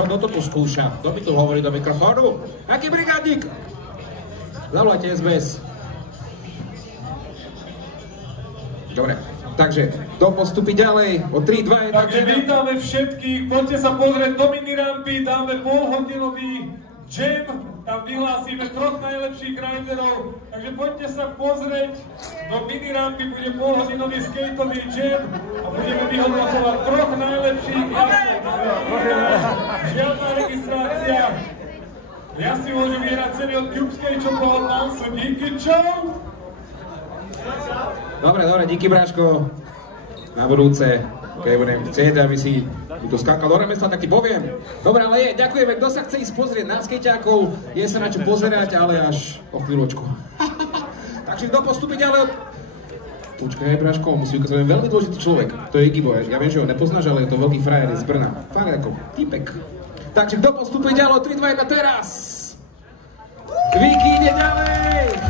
Čo? Kto to tu skúša? Kto mi tu hovorí do mikrofónu? Aký brigádnik? Zavolajte SBS. Dobre, takže kto postupí ďalej o 3, 2, 1. Takže vítame všetkých, poďte sa pozrieť do minirampy, dáme polhodinový jam, tam vyhlásime 3 najlepších riderov, takže poďte sa pozrieť do minirampy, bude polhodinový skateový jam a budeme vyhodnocovať 3 najlepších jazdcov. Žiadna registrácia. Ja si môžem vyhrať ceny od Cubeskej, čo pohľad Mansu. Díky, čau! Dobre, díky Bráško. Na budúce, keď budem chcieť, aby si tu skákal do remesla, tak ti poviem. Dobre, ale ďakujeme, kto sa chce ísť pozrieť na skejťákov, je sa na čo pozerať, ale až o chvíľočku. Takže kto postupí ďalej od... Počkaj, Bráško, musí ukázať veľmi dôležitý človek. To je Igibo, ja viem, že ho nepoznáš, ale je to veľký frajer z Brna. Fakt ako typek. Takže kto postupí ďalej od 3, 2, 1 teraz? Viki ide ďalej!